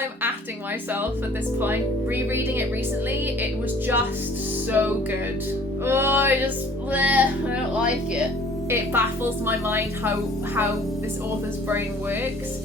I'm acting myself at this point. Rereading it recently, it was just so good. I don't like it. It baffles my mind how this author's brain works.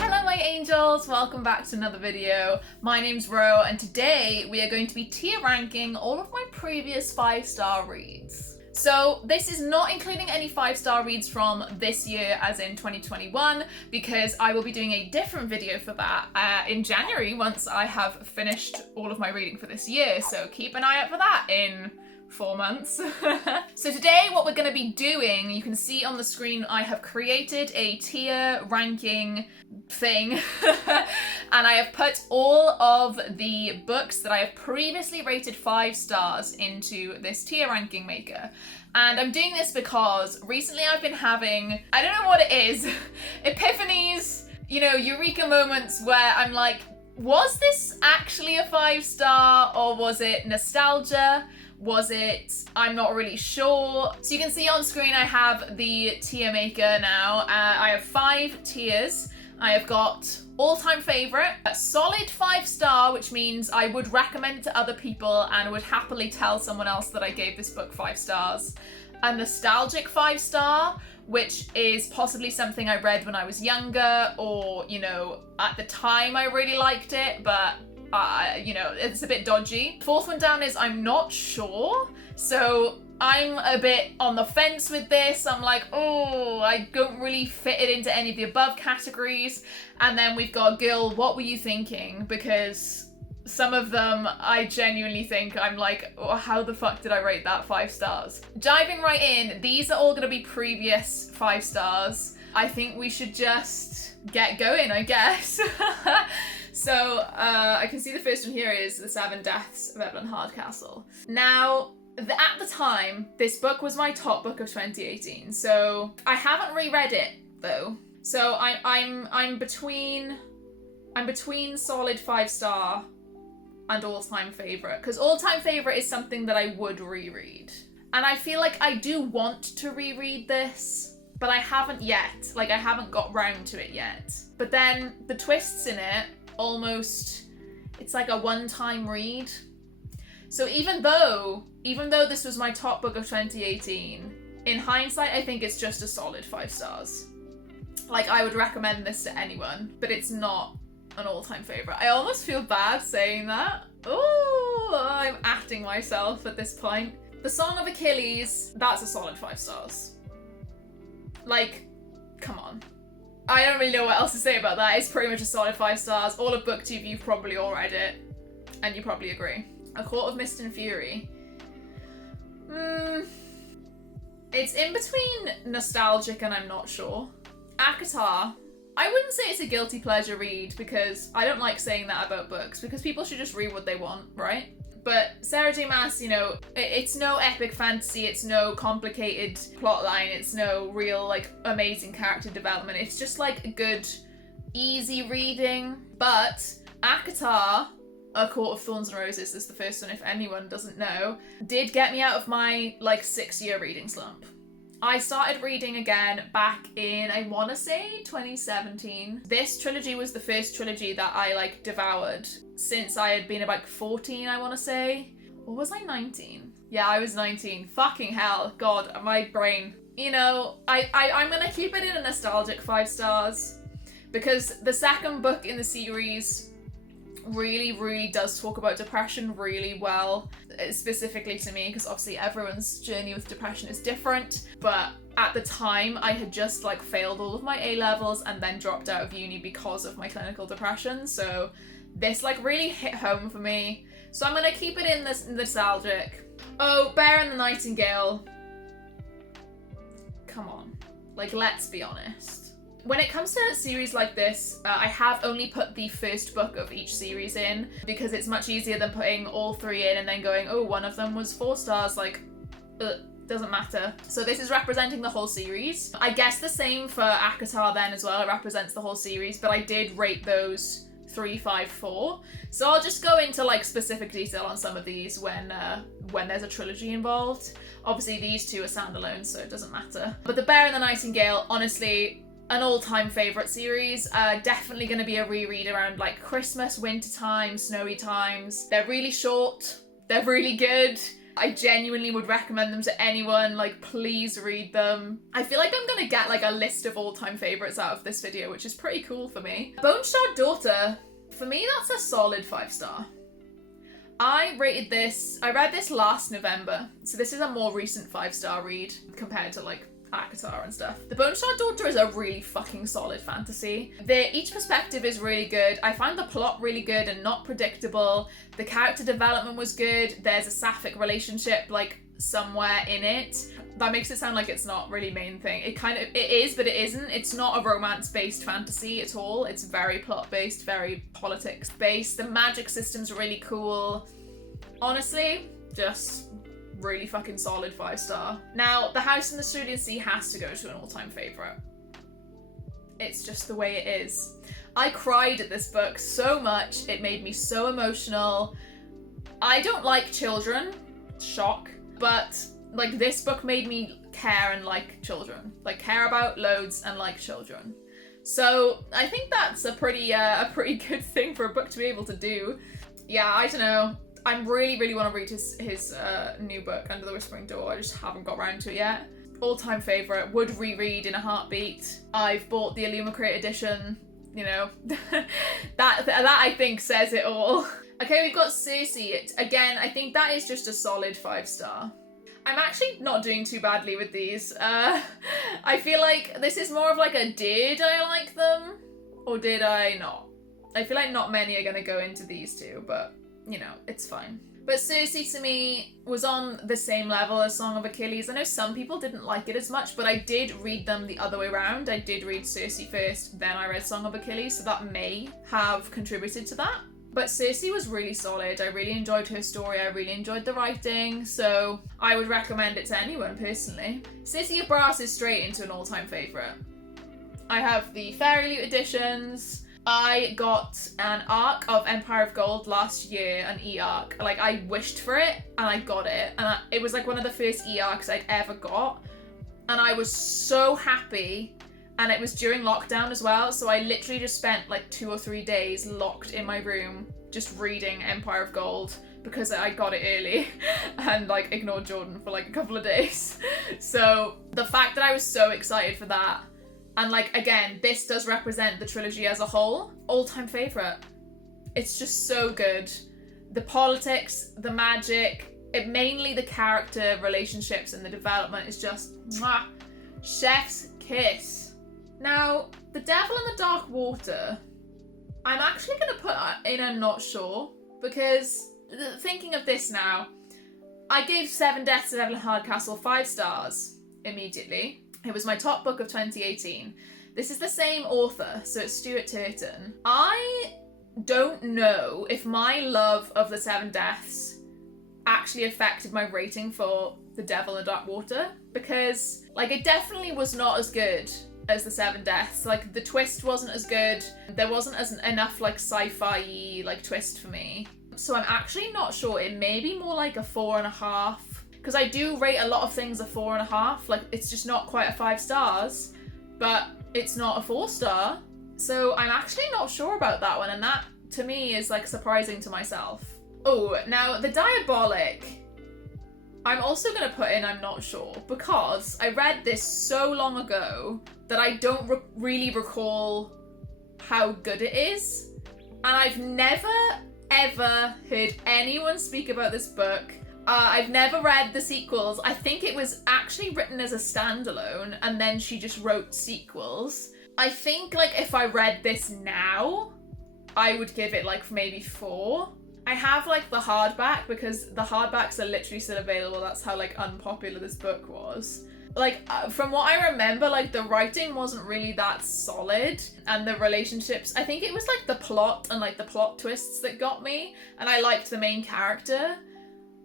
Hello my angels, welcome back to another video. My name's Ro and today we are going to be tier ranking all of my previous 5-star reads. So this is not including any 5-star reads from this year, as in 2021, because I will be doing a different video for that in January once I have finished all of my reading for this year. So keep an eye out for that in 4 months. So today what we're going to be doing, you can see on the screen I have created a tier ranking thing and I have put all of the books that I have previously rated 5 stars into this tier ranking maker. And I'm doing this because recently I've been having, I don't know what it is, epiphanies, you know, eureka moments where I'm like, was this actually a 5-star or was it nostalgia? Was it, I'm not really sure. So you can see on screen I have the tier maker now. I have 5 tiers. I have got all-time favourite, a solid 5-star, which means I would recommend it to other people and would happily tell someone else that I gave this book 5 stars. A nostalgic 5-star, which is possibly something I read when I was younger, or, you know, at the time I really liked it, but you know, it's a bit dodgy. 4th one down is I'm not sure. So I'm a bit on the fence with this. I'm like, oh, I don't really fit it into any of the above categories. And then we've got Girl, what were you thinking? Because some of them I genuinely think I'm like, oh, how the fuck did I rate that 5 stars? Diving right in, these are all gonna be previous 5 stars. I think we should just get going, I guess. So I can see the first one here is The 7 Deaths of Evelyn Hardcastle. Now, at the time, this book was my top book of 2018. So I haven't reread it though. So I'm between solid 5-star and all-time favorite, because all-time favorite is something that I would reread. And I feel like I do want to reread this, but I haven't yet. Like, I haven't got round to it yet. But then the twists in it, almost, it's like a one-time read. So even though this was my top book of 2018, in hindsight, I think it's just a solid 5 stars. Like, I would recommend this to anyone, but it's not an all-time favorite. I almost feel bad saying that. Oh, I'm acting myself at this point. The Song of Achilles, that's a solid 5 stars. Like, come on. I don't really know what else to say about that. It's pretty much a solid 5 stars. All of BookTube, you've probably all read it, and you probably agree. A Court of Mist and Fury. It's in between nostalgic and I'm not sure. ACOTAR. I wouldn't say it's a guilty pleasure read, because I don't like saying that about books, because people should just read what they want, right? But Sarah J Maas, you know, it's no epic fantasy, it's no complicated plotline, it's no real, like, amazing character development. It's just, like, good, easy reading. But ACOTAR, A Court of Thorns and Roses, is the first one if anyone doesn't know, did get me out of my, like, 6-year reading slump. I started reading again back in, I want to say, 2017. This trilogy was the first trilogy that I, like, devoured since I had been about 14, I want to say. Or was I 19? Yeah, I was 19. Fucking hell. God, my brain. You know, I'm going to keep it in a nostalgic 5 stars, because the second book in the series really does talk about depression really well, specifically to me, because obviously everyone's journey with depression is different. But at the time I had just, like, failed all of my A-levels and then dropped out of uni because of my clinical depression, so this, like, really hit home for me. So I'm gonna keep it in this nostalgic. Oh, Bear and the Nightingale. Come on, like, let's be honest. When it comes to a series like this, I have only put the first book of each series in, because it's much easier than putting all 3 in and then going, oh, one of them was 4 stars, like, doesn't matter. So this is representing the whole series. I guess the same for ACOTAR then as well, it represents the whole series, but I did rate those 354. So I'll just go into like specific detail on some of these when there's a trilogy involved. Obviously these two are standalone, so it doesn't matter. But The Bear and the Nightingale, honestly, an all-time favourite series. Definitely going to be a reread around like Christmas, winter time, snowy times. They're really short. They're really good. I genuinely would recommend them to anyone. Like, please read them. I feel like I'm going to get like a list of all-time favourites out of this video, which is pretty cool for me. Bone Shard Daughter, for me, that's a solid 5-star. I read this last November, so this is a more recent 5-star read compared to like ACOTAR and stuff. The Bone Shard Daughter is a really fucking solid fantasy. Each perspective is really good. I found the plot really good and not predictable. The character development was good. There's a sapphic relationship like somewhere in it. That makes it sound like it's not really main thing. It is, but it isn't. It's not a romance-based fantasy at all. It's very plot-based, very politics-based. The magic system's really cool. Honestly, just really fucking solid 5-star. Now, The House in the Cerulean Sea has to go to an all-time favourite. It's just the way it is. I cried at this book so much. It made me so emotional. I don't like children. Shock. But, like, this book made me care and like children. Like, care about loads and like children. So, I think that's a pretty good thing for a book to be able to do. Yeah, I don't know. I really want to read his new book, Under the Whispering Door. I just haven't got around to it yet. All-time favourite, would reread in a heartbeat. I've bought the Illumicrate edition, you know. that I think says it all. Okay, we've got Cersei. Again, I think that is just a solid 5-star. I'm actually not doing too badly with these. I feel like this is more of like a did I like them or did I not? I feel like not many are going to go into these two, but you know, it's fine. But Cersei to me was on the same level as Song of Achilles. I know some people didn't like it as much, but I did read them the other way around. I did read Cersei first, then I read Song of Achilles, so that may have contributed to that. But Cersei was really solid. I really enjoyed her story. I really enjoyed the writing, so I would recommend it to anyone personally. City of Brass is straight into an all-time favourite. I have the Fairy Loot editions. I got an arc of Empire of Gold last year, an e-arc. Like, I wished for it, and I got it. And it was like one of the first e-arcs I'd ever got. And I was so happy. And it was during lockdown as well, so I literally just spent like 2 or 3 days locked in my room just reading Empire of Gold because I got it early and like ignored Jordan for like a couple of days. So the fact that I was so excited for that, and like, again, this does represent the trilogy as a whole. All-time favourite. It's just so good. The politics, the magic, mainly the character relationships and the development is just mwah, chef's kiss. Now, The Devil in the Dark Water, I'm actually going to put in a not sure, because thinking of this now, I gave Seven Deaths of Evelyn Hardcastle 5 stars immediately. It was my top book of 2018. This is the same author, so it's Stuart Turton. I don't know if my love of the Seven Deaths actually affected my rating for The Devil in the Dark Water, because like it definitely was not as good as the Seven Deaths. Like the twist wasn't as good. There wasn't enough like sci-fi like twist for me. So I'm actually not sure. It may be more like a 4.5. Because I do rate a lot of things a 4.5. Like, it's just not quite a 5 stars, but it's not a 4-star. So I'm actually not sure about that one, and that, to me, is, like, surprising to myself. Oh, now, The Diabolic, I'm also going to put in I'm not sure, because I read this so long ago that I don't really recall how good it is. And I've never, ever heard anyone speak about this book. I've never read the sequels. I think it was actually written as a standalone and then she just wrote sequels. I think like if I read this now, I would give it like maybe 4. I have like the hardback because the hardbacks are literally still available. That's how like unpopular this book was. Like from what I remember, like the writing wasn't really that solid, and the relationships, I think it was like the plot and like the plot twists that got me, and I liked the main character.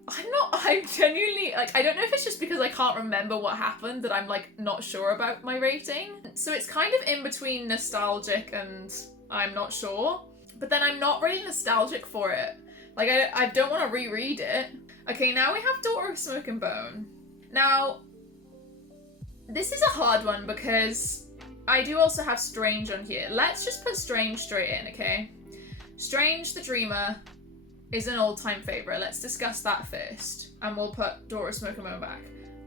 I'm genuinely, like, I don't know if it's just because I can't remember what happened that I'm, like, not sure about my rating. So it's kind of in between nostalgic and I'm not sure. but then I'm not really nostalgic for it. Like, I don't want to reread it. Okay, now we have Daughter of Smoke and Bone. Now, this is a hard one because I do also have Strange on here. Let's just put Strange straight in, okay? Strange the Dreamer is an all-time favourite. Let's discuss that first, and we'll put Daughter of Smoke and Bone back.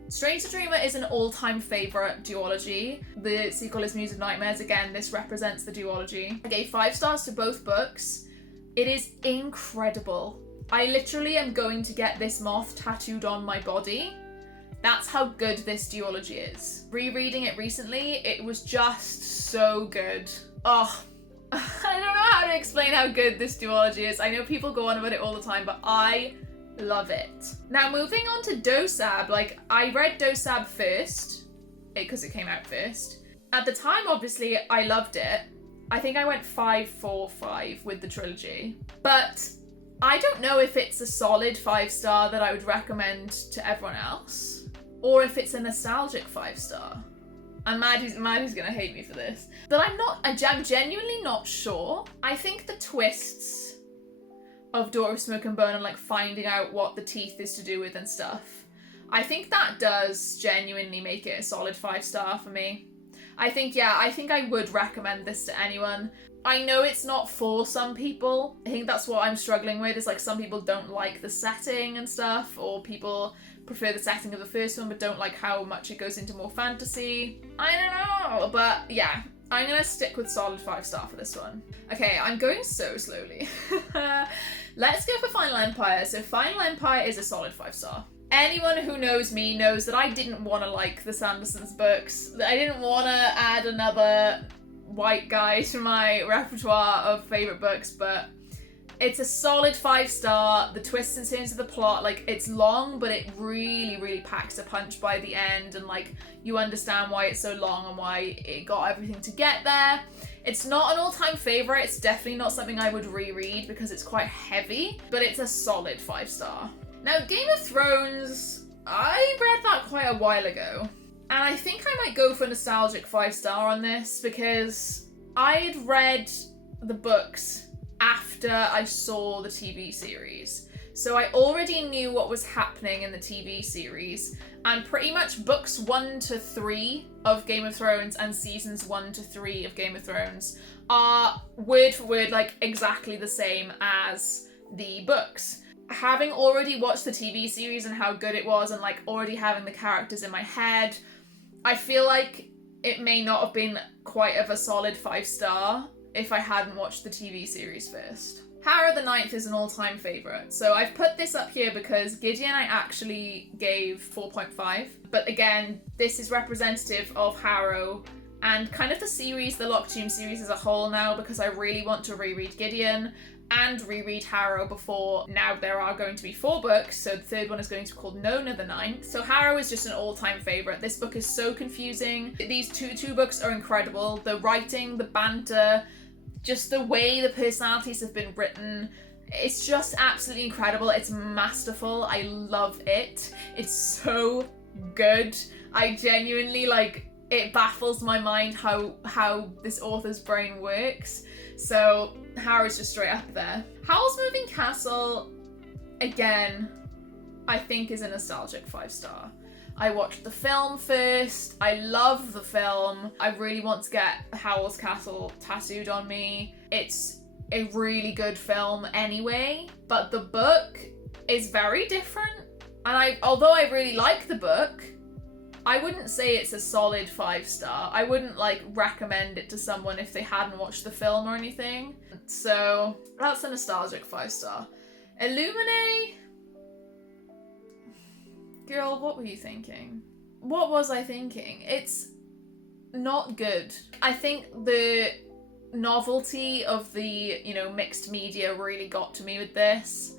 Strange the Dreamer is an all-time favourite duology. The sequel is Muse of Nightmares. Again, this represents the duology. I gave 5 stars to both books. It is incredible. I literally am going to get this moth tattooed on my body. That's how good this duology is. Rereading it recently, it was just so good. Oh, I don't know how to explain how good this duology is. I know people go on about it all the time, but I love it. Now, moving on to Dosab, like, I read Dosab first, because it came out first. At the time, obviously, I loved it. I think I went 5-4-5 with the trilogy. But I don't know if it's a solid 5-star that I would recommend to everyone else, or if it's a nostalgic 5-star. And Maddie's gonna hate me for this. But I'm genuinely not sure. I think the twists of Daughter of Smoke and Bone and like finding out what the teeth is to do with and stuff, I think that does genuinely make it a solid 5-star for me. I think I would recommend this to anyone. I know it's not for some people. I think that's what I'm struggling with, is like some people don't like the setting and stuff, or people prefer the setting of the first one but don't like how much it goes into more fantasy. I don't know, but yeah, I'm gonna stick with solid 5-star for this one. Okay, I'm going so slowly. Let's go for Final Empire. So Final Empire is a solid 5-star. Anyone who knows me knows that I didn't want to like the Sandersons books. I didn't want to add another white guy to my repertoire of favourite books, but it's a solid 5-star. The twists and turns of the plot, like, it's long, but it really, really packs a punch by the end, and like, you understand why it's so long and why it got everything to get there. It's not an all-time favourite. It's definitely not something I would reread because it's quite heavy, but it's a solid 5-star. Now, Game of Thrones, I read that quite a while ago, and I think I might go for nostalgic 5-star on this because I had read the books after I saw the TV series. So I already knew what was happening in the TV series, and pretty much books 1 to 3 of Game of Thrones and seasons 1 to 3 of Game of Thrones are word for word like exactly the same as the books. Having already watched the TV series and how good it was, and like already having the characters in my head, I feel like it may not have been quite of a solid 5-star if I hadn't watched the TV series first. Harrow the Ninth is an all-time favourite. So I've put this up here because Gideon I actually gave 4.5. But again, this is representative of Harrow and kind of the series, the Locktomb series as a whole now, because I really want to reread Gideon and reread Harrow before. Now there are going to be 4 books, so the third one is going to be called Nona the Ninth. So Harrow is just an all-time favourite. This book is so confusing. These two books are incredible. The writing, the banter, just the way the personalities have been written, it's just absolutely incredible. It's masterful. I love it. It's so good. I genuinely, like, it baffles my mind how this author's brain works. So Harrow's just straight up there. Howl's Moving Castle, again, I think is a nostalgic 5-star. I watched the film first. I love the film. I really want to get Howl's Castle tattooed on me. It's a really good film anyway, but the book is very different. And although I really like the book, I wouldn't say it's a solid 5-star. I wouldn't like recommend it to someone if they hadn't watched the film or anything. So that's a nostalgic 5-star. Illuminae. Girl, what were you thinking? What was I thinking? It's not good. I think the novelty of the, mixed media really got to me with this.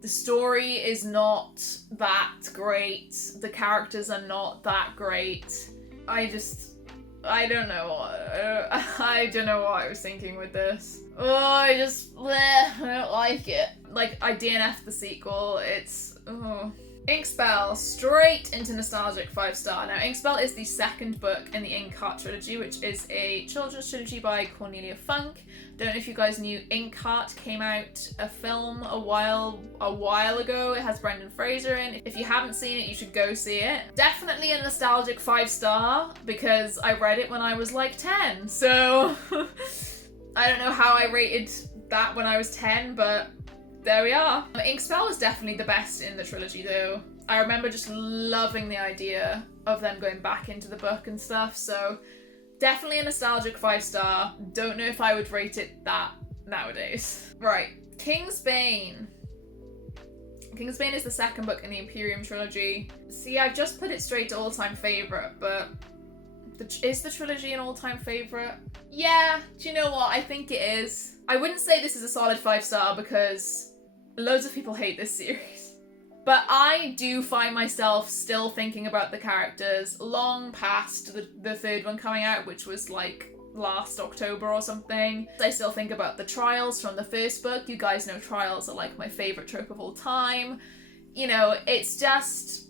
The story is not that great. The characters are not that great. I don't know. I don't know what I was thinking with this. Oh, I don't like it. Like, I DNF'd the sequel. Inkspell, straight into nostalgic 5-star. Now, Inkspell is the second book in the Inkheart trilogy, which is a children's trilogy by Cornelia Funk. Don't know if you guys knew, Inkheart came out a film a while ago. It has Brendan Fraser in. If you haven't seen it, you should go see it. Definitely a nostalgic 5-star because I read it when I was like 10. So I don't know how I rated that when I was 10, but there we are. Inkspell was definitely the best in the trilogy though. I remember just loving the idea of them going back into the book and stuff, so definitely a nostalgic 5-star. Don't know if I would rate it that nowadays. Right, Kingsbane. Kingsbane is the second book in the Imperium trilogy. See, I've just put it straight to all-time favourite, but is the trilogy an all-time favourite? Yeah, do you know what? I think it is. I wouldn't say this is a solid 5-star because loads of people hate this series. But I do find myself still thinking about the characters long past the third one coming out, which was like last October or something. I still think about the trials from the first book. You guys know trials are like my favourite trope of all time. You know, it's just,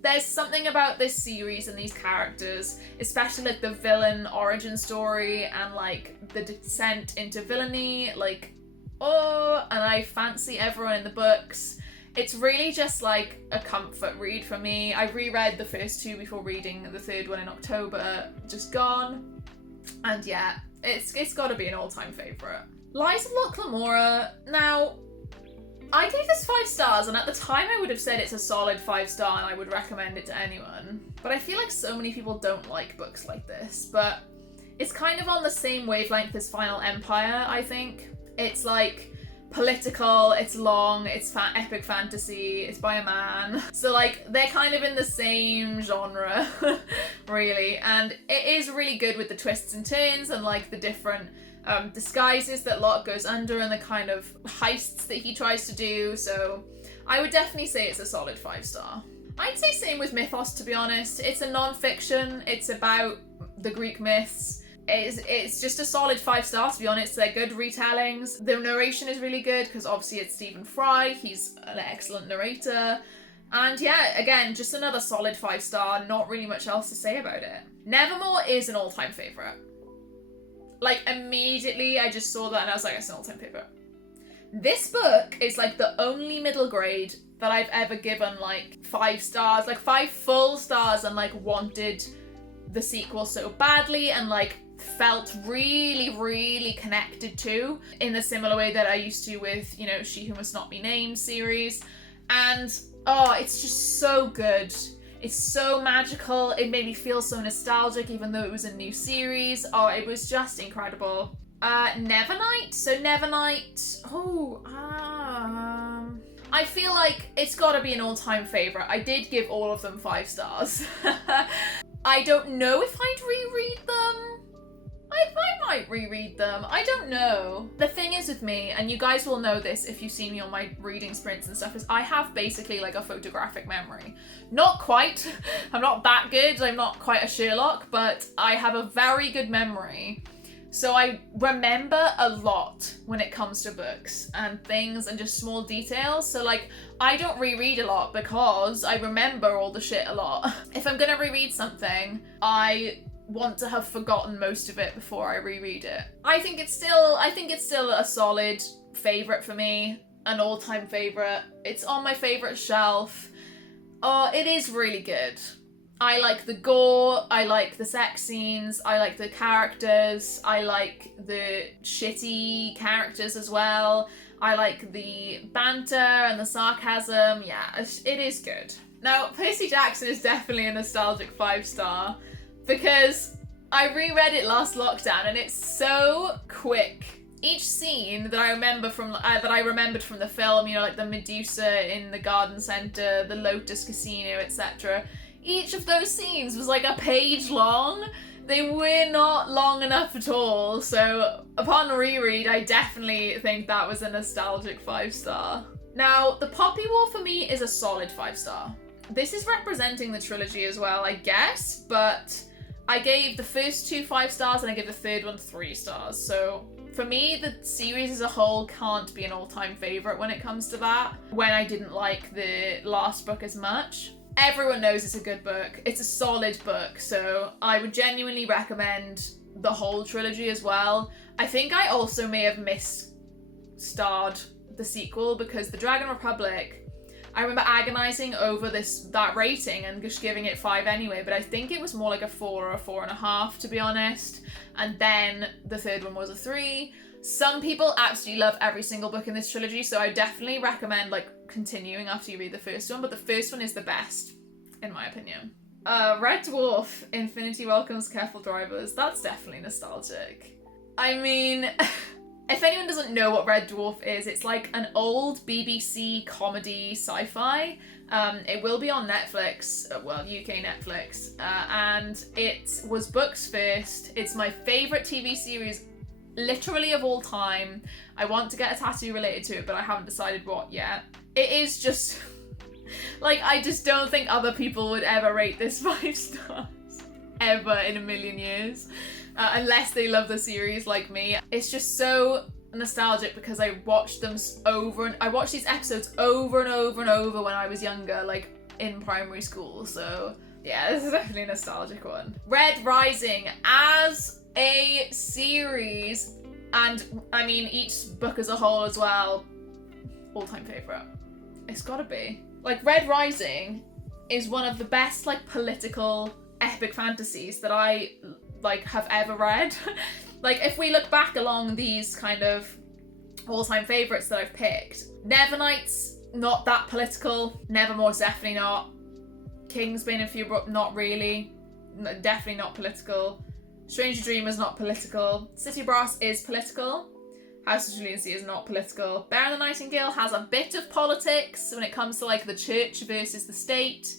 there's something about this series and these characters, especially like the villain origin story and like the descent into villainy, like, oh, and I fancy everyone in the books. It's really just like a comfort read for me. I reread the first two before reading the third one in October, just gone. And yeah, it's gotta be an all-time favourite. Lies of Locke Lamora. Now, I gave this 5 stars, and at the time I would have said it's a solid 5-star and I would recommend it to anyone. But I feel like so many people don't like books like this, but it's kind of on the same wavelength as Final Empire, I think. It's like political, it's long, it's epic fantasy, it's by a man. So like, they're kind of in the same genre, really. And it is really good with the twists and turns and like the different disguises that Locke goes under and the kind of heists that he tries to do. So I would definitely say it's a solid 5-star. I'd say same with Mythos, to be honest. It's a non-fiction, it's about the Greek myths. It's just a solid 5-star, to be honest. They're good retellings. The narration is really good because obviously it's Stephen Fry. He's an excellent narrator. And yeah, again, just another solid 5-star. Not really much else to say about it. Nevermore is an all-time favourite. Like, immediately I just saw that and I was like, it's an all-time favourite. This book is like the only middle grade that I've ever given like 5 stars, like 5 full stars, and like wanted the sequel so badly and like felt really, really connected to in the similar way that I used to with, you know, She Who Must Not Be Named series. And oh, it's just so good. It's so magical. It made me feel so nostalgic even though it was a new series. Oh, it was just incredible. Nevernight? So Nevernight, I feel like it's gotta be an all-time favourite. I did give all of them 5 stars. I don't know if I'd reread them. I might reread them. I don't know. The thing is with me, and you guys will know this if you've seen me on my reading sprints and stuff, is I have basically like a photographic memory. Not quite. I'm not that good. I'm not quite a Sherlock, but I have a very good memory. So I remember a lot when it comes to books and things and just small details. So like, I don't reread a lot because I remember all the shit a lot. If I'm gonna reread something, I want to have forgotten most of it before I reread it. I think it's still a solid favourite for me, an all-time favourite. It's on my favourite shelf. Oh, it is really good. I like the gore, I like the sex scenes, I like the characters, I like the shitty characters as well, I like the banter and the sarcasm. Yeah, it is good. Now, Percy Jackson is definitely a nostalgic 5-star because I reread it last lockdown and it's so quick. Each scene that I remember from that I remembered from the film, you know, like the Medusa in the garden centre, the Lotus Casino, etc. Each of those scenes was like a page long. They were not long enough at all. So upon reread, I definitely think that was a nostalgic 5-star. Now, the Poppy War for me is a solid 5-star. This is representing the trilogy as well, I guess, but I gave the first 2 5 stars and I gave the third one 3 stars. So For me, the series as a whole can't be an all-time favourite when it comes to that, when I didn't like the last book as much. Everyone knows it's a good book. It's a solid book, so I would genuinely recommend the whole trilogy as well. I think I also may have misstarred the sequel, because the Dragon Republic, I remember agonising over that rating and just giving it 5 anyway, but I think it was more like a 4 or a 4.5, to be honest. And then the third one was a 3. Some people absolutely love every single book in this trilogy, so I definitely recommend like continuing after you read the first one, but the first one is the best, in my opinion. Red Dwarf Infinity welcomes careful drivers. That's definitely nostalgic. I mean, if anyone doesn't know what Red Dwarf is, it's like an old BBC comedy sci-fi. It will be on Netflix, well, UK Netflix, and it was books first. It's my favourite TV series, literally of all time. I want to get a tattoo related to it, but I haven't decided what yet. It is just, like, I just don't think other people would ever rate this 5 stars, ever in a million years. Unless they love the series like me. It's just so nostalgic because I watched them I watched these episodes over and over and over when I was younger, like in primary school. So yeah, this is definitely a nostalgic one. Red Rising as a series, and I mean each book as a whole as well, all-time favourite. It's gotta be. Like, Red Rising is one of the best like political epic fantasies that I like have ever read. Like, if we look back along these kind of all-time favourites that I've picked, Nevernight's not that political. Nevermore's definitely not. Kingsbane and Fubrook, not really. Definitely not political. Stranger Dreamer's not political. City of Brass is political. House of Julian Sea is not political. Bear and the Nightingale has a bit of politics when it comes to like the church versus the state.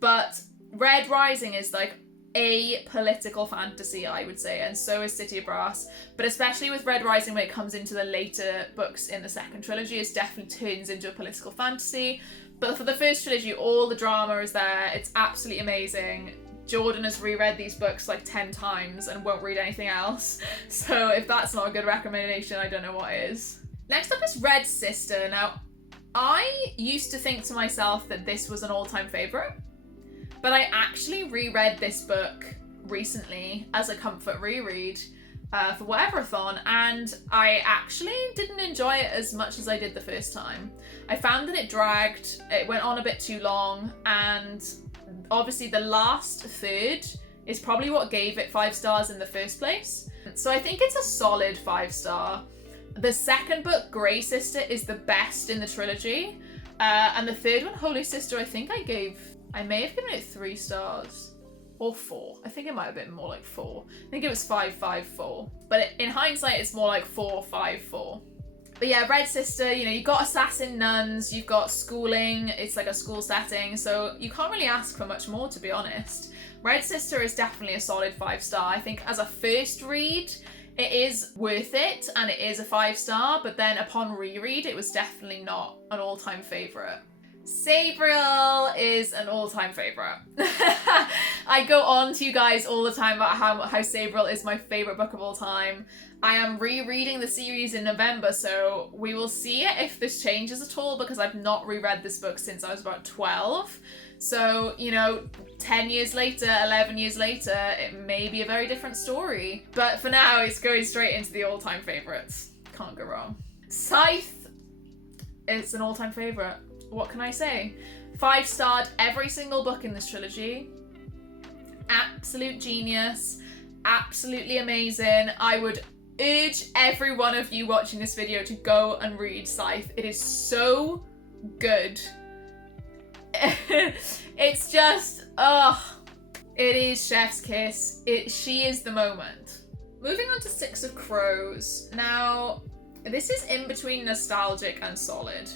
But Red Rising is like a political fantasy, I would say, and so is City of Brass. But especially with Red Rising, when it comes into the later books in the second trilogy, it definitely turns into a political fantasy. But for the first trilogy, all the drama is there. It's absolutely amazing. Jordan has reread these books like 10 times and won't read anything else. So if that's not a good recommendation, I don't know what is. Next up is Red Sister. Now, I used to think to myself that this was an all-time favourite, but I actually reread this book recently as a comfort reread for Whatever-a-thon, and I actually didn't enjoy it as much as I did the first time. I found that it dragged, it went on a bit too long, and obviously the last third is probably what gave it 5 stars in the first place. So I think it's a solid 5 star. The second book, Grey Sister, is the best in the trilogy. And the third one, Holy Sister, I may have given it 3 stars. Or 4. I think it might have been more like 4. I think it was 5, 5, 4. But in hindsight, it's more like 4, 5, 4. But yeah, Red Sister, you know, you've got assassin nuns, you've got schooling, it's like a school setting, so you can't really ask for much more, to be honest. Red Sister is definitely a solid 5 star. I think as a first read, it is worth it, and it is a 5 star, but then upon reread, it was definitely not an all-time favourite. Sabriel is an all-time favourite. I go on to you guys all the time about how Sabriel is my favourite book of all time. I am rereading the series in November, so we will see if this changes at all, because I've not reread this book since I was about 12. So, you know, 10 years later, 11 years later, it may be a very different story. But for now, it's going straight into the all-time favourites. Can't go wrong. Scythe is an all-time favourite. What can I say? 5-starred every single book in this trilogy. Absolute genius. Absolutely amazing. I would urge every one of you watching this video to go and read Scythe. It is so good. It's just, it is chef's kiss. She is the moment. Moving on to Six of Crows. Now, this is in between nostalgic and solid,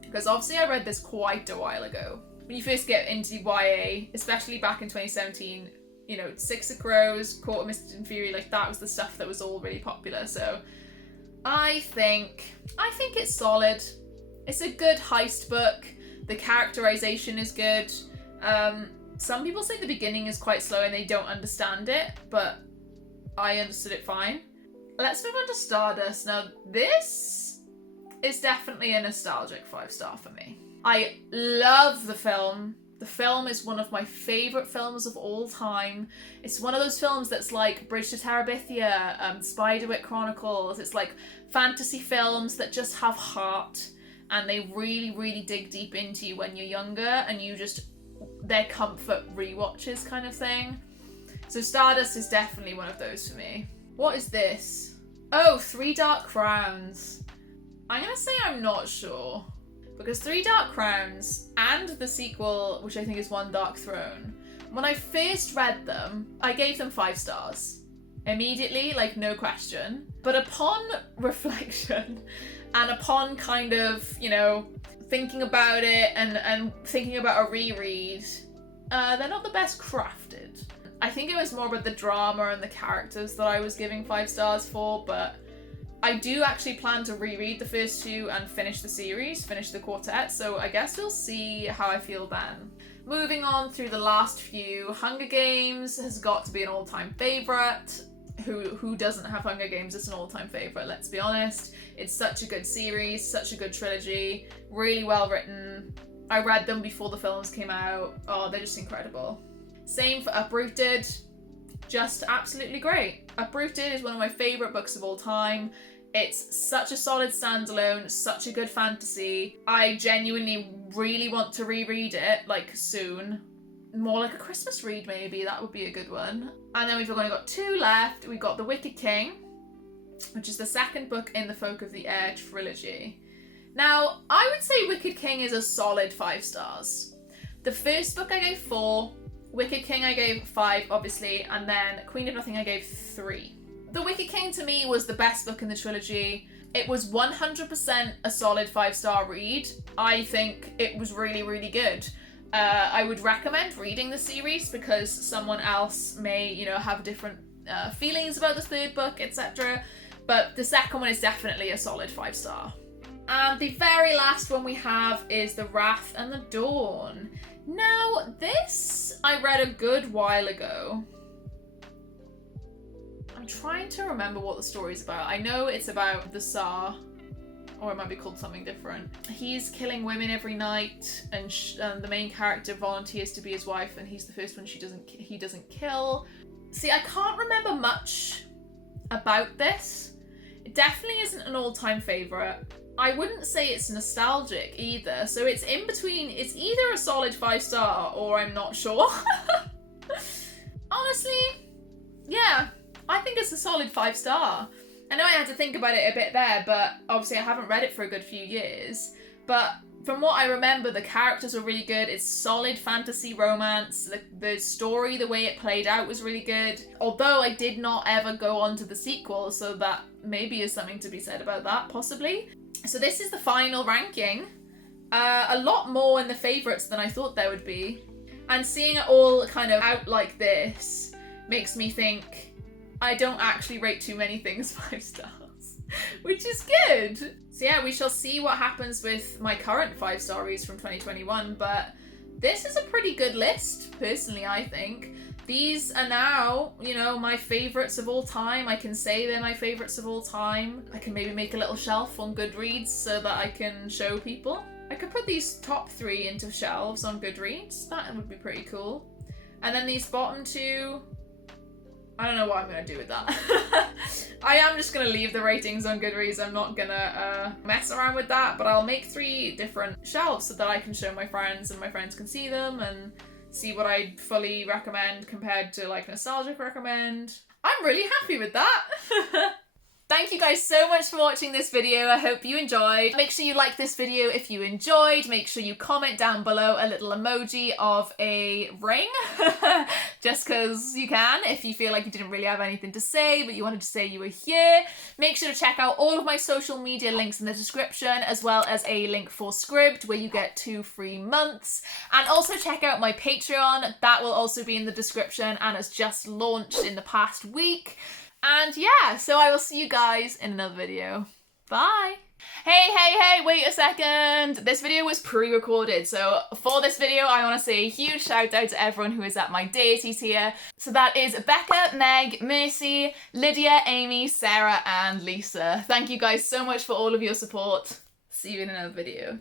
because obviously I read this quite a while ago. When you first get into YA, especially back in 2017, you know, Six of Crows, Court of Mist and Fury, like that was the stuff that was all really popular. So I think it's solid. It's a good heist book. The characterization is good. Some people say the beginning is quite slow and they don't understand it, but I understood it fine. Let's move on to Stardust. Now, this is definitely a nostalgic 5-star for me. I love the film. The film is one of my favourite films of all time. It's one of those films that's like Bridge to Terabithia, Spiderwick Chronicles. It's like fantasy films that just have heart, and they really, really dig deep into you when you're younger, and you just, they're comfort rewatches kind of thing. So Stardust is definitely one of those for me. What is this? Oh, Three Dark Crowns. I'm gonna say I'm not sure. Because Three Dark Crowns and the sequel, which I think is One Dark Throne, when I first read them, I gave them 5 stars. Immediately, like no question. But upon reflection and upon kind of, you know, thinking about it and thinking about a reread, they're not the best crafted. I think it was more about the drama and the characters that I was giving 5 stars for, but I do actually plan to reread the first 2 and finish the series, finish the quartet, so I guess we'll see how I feel then. Moving on through the last few, Hunger Games has got to be an all-time favourite. Who doesn't have Hunger Games as an all-time favourite, let's be honest. It's such a good series, such a good trilogy, really well written. I read them before the films came out. Oh, they're just incredible. Same for Uprooted. Just absolutely great. Uprooted is one of my favourite books of all time. It's such a solid standalone, such a good fantasy. I genuinely really want to reread it, like, soon. More like a Christmas read, maybe. That would be a good one. And then we've only got 2 left. We've got The Wicked King, which is the second book in the Folk of the Air trilogy. Now, I would say Wicked King is a solid 5 stars. The first book I gave 4, Wicked King I gave 5, obviously, and then Queen of Nothing I gave 3. The Wicked King to me was the best book in the trilogy. It was 100% a solid 5-star read. I think it was really, really good. I would recommend reading the series because someone else may, you know, have different feelings about the third book, etc. But the second one is definitely a solid 5-star. And the very last one we have is The Wrath and the Dawn. Now, this I read a good while ago. I'm trying to remember what the story's about. I know it's about the Tsar, or it might be called something different. He's killing women every night, and the main character volunteers to be his wife, and he's the first one he doesn't kill. See, I can't remember much about this. It definitely isn't an all-time favourite. I wouldn't say it's nostalgic either, so it's in between. It's either a solid 5-star or I'm not sure. Honestly, yeah, I think it's a solid 5-star. I know I had to think about it a bit there, but obviously I haven't read it for a good few years. But from what I remember, the characters were really good. It's solid fantasy romance. The story, the way it played out was really good. Although I did not ever go on to the sequel, so that maybe is something to be said about that, possibly. So this is the final ranking. A lot more in the favourites than I thought there would be. And seeing it all kind of out like this makes me think I don't actually rate too many things 5 stars, which is good. So yeah, we shall see what happens with my current 5-star reads from 2021, but this is a pretty good list, personally, I think. These are now, you know, my favourites of all time. I can say they're my favourites of all time. I can maybe make a little shelf on Goodreads so that I can show people. I could put these top 3 into shelves on Goodreads. That would be pretty cool. And then these bottom 2, I don't know what I'm going to do with that. I am just going to leave the ratings on Goodreads. I'm not going to mess around with that, but I'll make 3 different shelves so that I can show my friends and my friends can see them and see what I'd fully recommend compared to like nostalgic recommend. I'm really happy with that. Thank you guys so much for watching this video. I hope you enjoyed. Make sure you like this video if you enjoyed. Make sure you comment down below a little emoji of a ring, just because you can, if you feel like you didn't really have anything to say, but you wanted to say you were here. Make sure to check out all of my social media links in the description, as well as a link for Scribd, where you get 2 free months. And also check out my Patreon. That will also be in the description and has just launched in the past week. And yeah, so I will see you guys in another video. Bye! Hey, wait a second. This video was pre-recorded, so for this video, I want to say a huge shout out to everyone who is at my deity tier. So that is Becca, Meg, Mercy, Lydia, Amy, Sarah, and Lisa. Thank you guys so much for all of your support. See you in another video.